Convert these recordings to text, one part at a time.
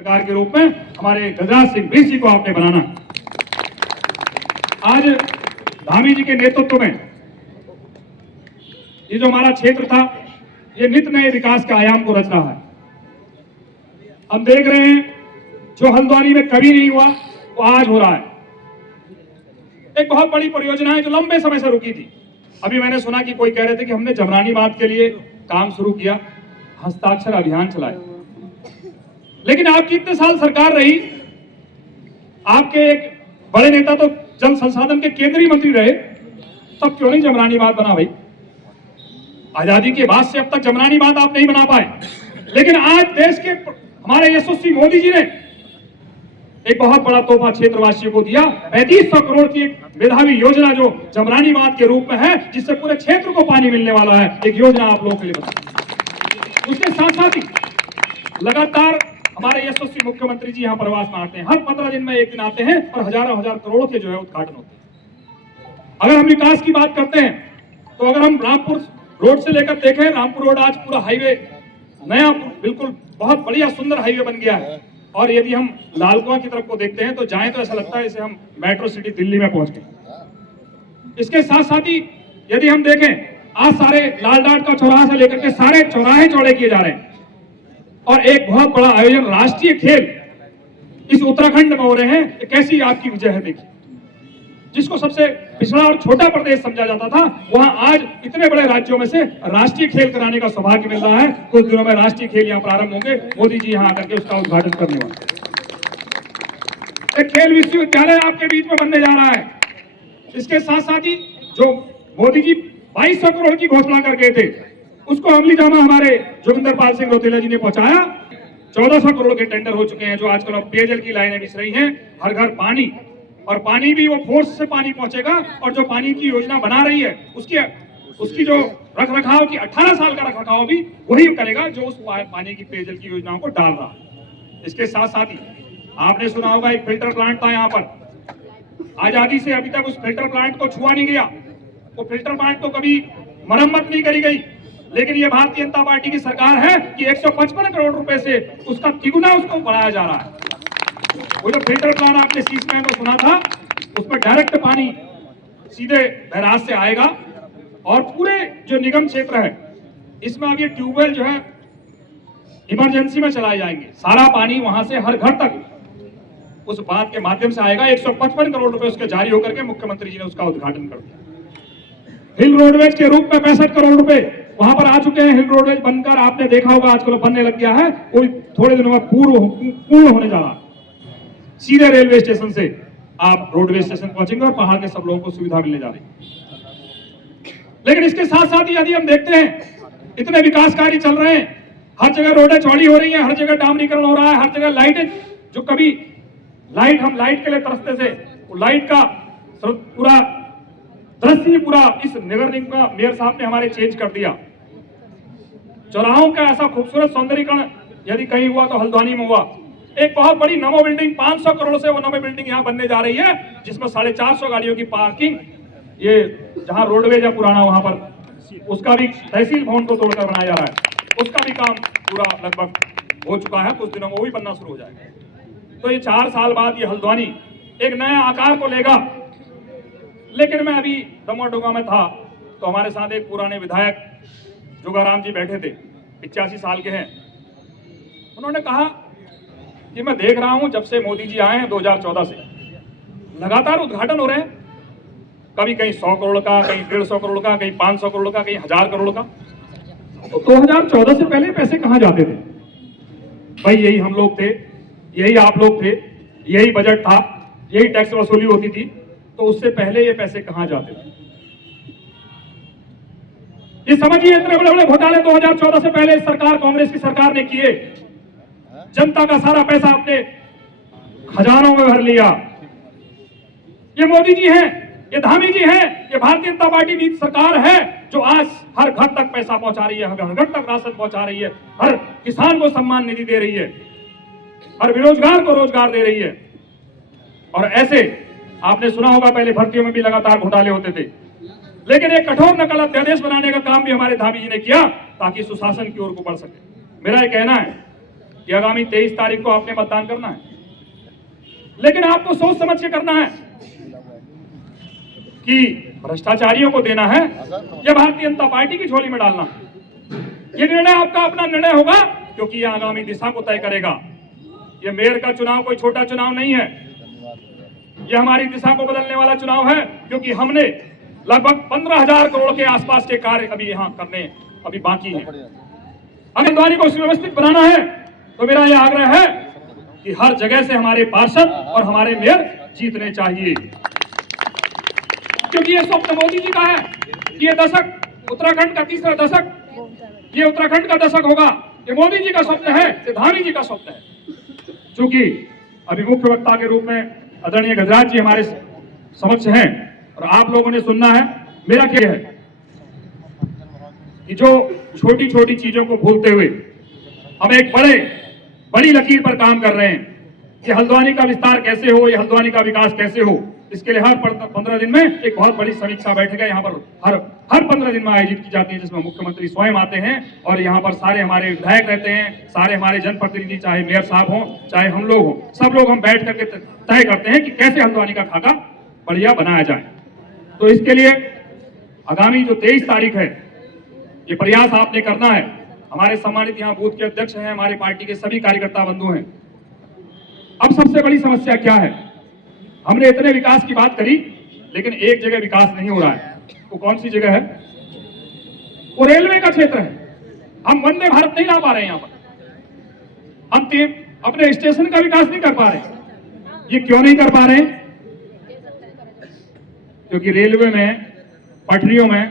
सरकार के रूप में हमारे गजराज सिंह बीसी को आपने बनाना। आज धामी जी के नेतृत्व में ये जो हमारा क्षेत्र था, ये नित नए विकास के आयाम को रच रहा है। हम देख रहे हैं जो हल्द्वानी में कभी नहीं हुआ वो आज हो रहा है। एक बहुत बड़ी परियोजना है जो लंबे समय से रुकी थी। अभी मैंने सुना कि कोई कह रहे थे कि हमने जमरानी बांध के लिए काम शुरू किया, हस्ताक्षर अभियान चलाया, लेकिन आपकी इतने साल सरकार रही, आपके एक बड़े नेता तो जल संसाधन के केंद्रीय मंत्री रहे, तब क्यों नहीं जमरानी बांध बना भाई? आजादी के बाद से अब तक जमरानी बांध आप नहीं बना पाए, लेकिन आज देश के हमारे यशस्वी मोदी जी ने एक बहुत बड़ा तोहफा क्षेत्रवासियों को दिया। 3500 करोड़ की एक मेधावी योजना जो जमरानी बांध के रूप में है, जिससे पूरे क्षेत्र को पानी मिलने वाला है, एक योजना आप लोगों के लिए बता। उसके साथ साथ ही लगातार हमारे यशस्वी मुख्यमंत्री जी यहाँ प्रवास में आते हैं, हर 15 दिन में एक दिन आते हैं और हजारों हजार करोड़ों के जो है उद्घाटन होते हैं। अगर हम विकास की बात करते हैं तो अगर हम रामपुर रोड से लेकर देखें, रामपुर रोड आज पूरा हाईवे नया, बिल्कुल बहुत बढ़िया सुंदर हाईवे बन गया है। और यदि हम लाल कुआं की तरफ को देखते हैं तो जाएं तो ऐसा लगता है जैसे हम मेट्रो सिटी दिल्ली में पहुंच गए। इसके साथ साथ ही यदि हम देखें, आज सारे लाल डाट का चौराहा से लेकर के सारे चौराहे चौड़े किए जा रहे हैं और एक बहुत बड़ा आयोजन राष्ट्रीय खेल इस उत्तराखंड में हो रहे हैं। कैसी आपकी विजय है देखिए, जिसको सबसे पिछड़ा और छोटा प्रदेश समझा जाता था, वहां आज इतने बड़े राज्यों में से राष्ट्रीय खेल कराने का सौभाग्य मिल रहा है। कुछ दिनों में राष्ट्रीय खेल यहाँ प्रारंभ होंगे, मोदी जी यहाँ आकर के उसका उद्घाटन करने वाले। एक खेल विश्वविद्यालय आपके बीच में बनने जा रहा है। इसके साथ साथ ही जो मोदी जी 2200 करोड़ की घोषणा कर गए थे, उसको अमली जामा हमारे जोगिंदर पाल सिंह रौतेला जी ने पहुंचाया। 1400 करोड़ के टेंडर हो चुके हैं, जो आजकल अब पेयजल की लाइनें बिछ रही हैं, हर घर पानी, और पानी भी वो फोर्स से पानी पहुंचेगा। और जो पानी की योजना बना रही है उसकी जो रख रखाव की 18 साल का रख रखाव भी वही करेगा जो उस पानी की पेयजल की योजनाओं को डाल रहा है। इसके साथ साथ ही आपने सुना होगा एक फिल्टर प्लांट था यहाँ पर, आजादी से अभी तक उस फिल्टर प्लांट को छुआ नहीं गया। वो फिल्टर प्लांट तो कभी मरम्मत नहीं करी गई, लेकिन ये भारतीय जनता पार्टी की सरकार है कि 155 करोड़ रुपए से उसका तिगुना उसको बढ़ाया जा रहा है। वो जो फिल्टर प्लांट आपने सीसमैन में सुना था, उसमें डायरेक्ट पानी सीधे बैराज से आएगा और पूरे जो निगम क्षेत्र है इसमें अब ये ट्यूबवेल जो है इमरजेंसी में चलाए जाएंगे। सारा पानी वहां से हर घर तक उस बांध के माध्यम से आएगा। 155 करोड़ रुपए उसके जारी होकर के मुख्यमंत्री जी ने उसका उद्घाटन कर दिया। हिल रोडवेज के रूप में 65 करोड़ रुपए वहां पर आ चुके हैं। हिल रोडवेज बनकर आपने देखा होगा आजकल बनने लग गया है, वो थोड़े दिनों में पूर्ण होने जा रहा है। सीधे रेलवे स्टेशन से आप रोडवे स्टेशन पहुंचेंगे और पहाड़ के सब लोगों को सुविधा मिलने जा रही है। लेकिन इसके साथ साथ ही यदि हम देखते हैं, इतने विकास कार्य चल रहे हैं, हर जगह रोडें चौड़ी हो रही हैं, हर जगह डामरीकरण हो रहा है, हर जगह लाइटें, जो कभी हम लाइट के लिए तरसते थे, वो लाइट का पूरा दृश्य पूरा इस नगर निगम का मेयर साहब ने हमारे चेंज कर दिया। चौराहों का ऐसा खूबसूरत सौंदर्यीकरण यदि कहीं हुआ तो हल्द्वानी में हुआ। एक बहुत बड़ी नमो बिल्डिंग, 500 करोड़ से वो नमो बिल्डिंग यहाँ बनने जा रही है, जिसमें 450 गाड़ियों की पार्किंग, ये जहाँ रोडवेज है पुराना वहां पर, उसका भी तहसील भवन को तोड़कर बनाया जा रहा है, उसका भी काम पूरा लगभग हो चुका है। कुछ दिनों में वो भी बनना शुरू हो जाएगा। तो ये 4 साल बाद ये हल्द्वानी एक नया आकार को लेगा। लेकिन मैं अभी दमोह में था तो हमारे साथ एक पुराने विधायक जोगाराम जी बैठे थे, 85 साल के हैं। उन्होंने कहा कि मैं देख रहा हूं जब से मोदी जी आए हैं 2014 से लगातार उद्घाटन हो रहे हैं, कभी कहीं 100 करोड़ का, कहीं 150 करोड़ का, कहीं 500 करोड़ का, कहीं 1000 करोड़ का। तो 2014 से पहले पैसे कहां जाते थे भाई? यही हम लोग थे, यही आप लोग थे, यही बजट था, यही टैक्स वसूली होती थी, तो उससे पहले ये पैसे कहां जाते थे? ये समझिए, इतने बड़े बड़े घोटाले 2014 से पहले सरकार, कांग्रेस की सरकार ने किए। जनता का सारा पैसा अपने खजानों में भर लिया। ये मोदी जी हैं, ये धामी जी हैं, ये भारतीय जनता पार्टी की सरकार है जो आज हर घर तक पैसा पहुंचा रही है, हर घर तक राशन पहुंचा रही है, हर किसान को सम्मान निधि दे रही है, हर बेरोजगार को रोजगार दे रही है। और ऐसे आपने सुना होगा पहले भर्तियों में भी लगातार घोटाले होते थे, लेकिन एक कठोर नकल अध्यादेश बनाने का काम भी हमारे धामी जी ने किया ताकि सुशासन की ओर को बढ़ सके। मेरा ये कहना है कि आगामी 23 तारीख को आपने मतदान करना है, लेकिन आपको सोच समझ के करना है कि भ्रष्टाचारियों को देना है या भारतीय जनता पार्टी की झोली में डालना है। ये निर्णय आपका अपना निर्णय होगा, क्योंकि ये आगामी दिशा को तय करेगा। ये मेयर का चुनाव कोई छोटा चुनाव नहीं है, ये हमारी दिशा को बदलने वाला चुनाव है, क्योंकि हमने लगभग 15,000 करोड़ के आसपास के कार्य अभी यहाँ करने अभी बाकी हैं। अगर हल्द्वानी को सुव्यवस्थित बनाना है तो मेरा यह आग्रह है कि हर जगह से हमारे पार्षद और हमारे मेयर जीतने चाहिए, क्योंकि ये स्वप्न मोदी जी का है। ये दशक उत्तराखंड का तीसरा दशक, ये उत्तराखंड का दशक होगा। ये मोदी जी का स्वप्न है, ये धामी जी का स्वप्न है। चूंकि अभी मुख्य वक्ता के रूप में आदरणीय गजराज जी हमारे समक्ष हैं और आप लोगों ने सुनना है, मेरा क्या है कि जो छोटी छोटी चीजों को भूलते हुए हम एक बड़ी लकीर पर काम कर रहे हैं कि हल्द्वानी का विस्तार कैसे हो, ये हल्द्वानी का विकास कैसे हो। इसके लिए हर 15 दिन में एक बहुत बड़ी समीक्षा बैठक यहाँ पर हर 15 दिन में आयोजित की जाती है, जिसमें मुख्यमंत्री स्वयं आते हैं और यहाँ पर सारे हमारे विधायक रहते हैं, सारे हमारे जनप्रतिनिधि, चाहे मेयर साहब हों चाहे हम लोग हों, सब लोग हम बैठ करके तय करते हैं कि कैसे हल्द्वानी का खाका बढ़िया बनाया जाए। तो इसके लिए आगामी जो 23 तारीख है, ये प्रयास आपने करना है। हमारे सम्मानित यहाँ बूथ के अध्यक्ष हैं, हमारे पार्टी के सभी कार्यकर्ता बंधु हैं। अब सबसे बड़ी समस्या क्या है? हमने इतने विकास की बात करी, लेकिन एक जगह विकास नहीं हो रहा है। वो कौन सी जगह है? वो रेलवे का क्षेत्र है। हम वंदे भारत नहीं ला पा रहे हैं यहाँ पर, हम अपने स्टेशन का विकास नहीं कर पा रहे। ये क्यों नहीं कर पा रहे? क्योंकि रेलवे में पटरियों में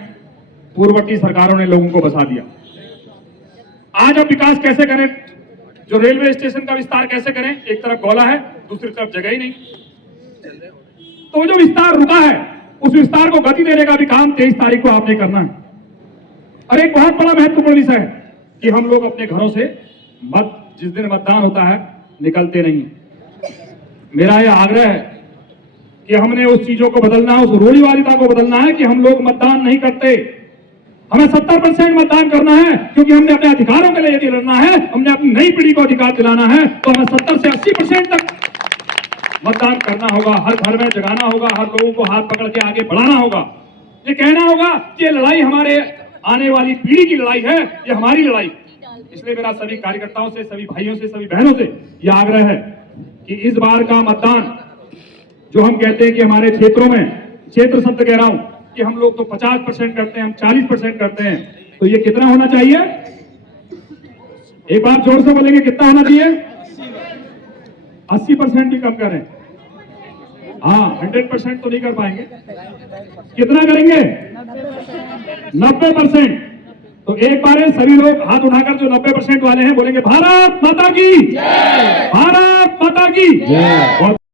पूर्ववर्ती सरकारों ने लोगों को बसा दिया। आज अब विकास कैसे करें? जो रेलवे स्टेशन का विस्तार कैसे करें? एक तरफ गोला है, दूसरी तरफ जगह ही नहीं। तो जो विस्तार रुका है, उस विस्तार को गति देने का भी काम 23 तारीख को आपने करना है। और एक बहुत बड़ा महत्वपूर्ण विषय है कि हम लोग अपने घरों से जिस दिन मतदान होता है निकलते नहीं। मेरा यह आग्रह है कि हमने उस चीजों को बदलना है, उस रूढ़िवादिता को बदलना है कि हम लोग मतदान नहीं करते। हमें 70% मतदान करना है, क्योंकि हमने अपने अधिकारों के लिए यदि लड़ना है, हमने अपनी नई पीढ़ी को अधिकार दिलाना है, तो हमें 70 से 80% तक मतदान करना होगा। हर घर में जगाना होगा, हर लोगों को हाथ पकड़ के आगे बढ़ाना होगा। ये कहना होगा कि ये लड़ाई हमारे आने वाली पीढ़ी की लड़ाई है, ये हमारी लड़ाई। इसलिए मेरा सभी कार्यकर्ताओं से, सभी भाइयों से, सभी बहनों से यह आग्रह है कि इस बार का मतदान जो हम कहते हैं कि हमारे क्षेत्रों में, क्षेत्र शब्द कह रहा हूं कि हम लोग तो 50% करते हैं, हम 40% करते हैं, तो ये कितना होना चाहिए? एक बार जोर से बोलेंगे, कितना होना चाहिए? 80% भी कम करें। हाँ, 100% तो नहीं कर पाएंगे। कितना करेंगे? 90%। तो एक बार सभी लोग हाथ उठाकर जो 90% वाले हैं बोलेंगे भारत माता की जय, भारत माता की जय।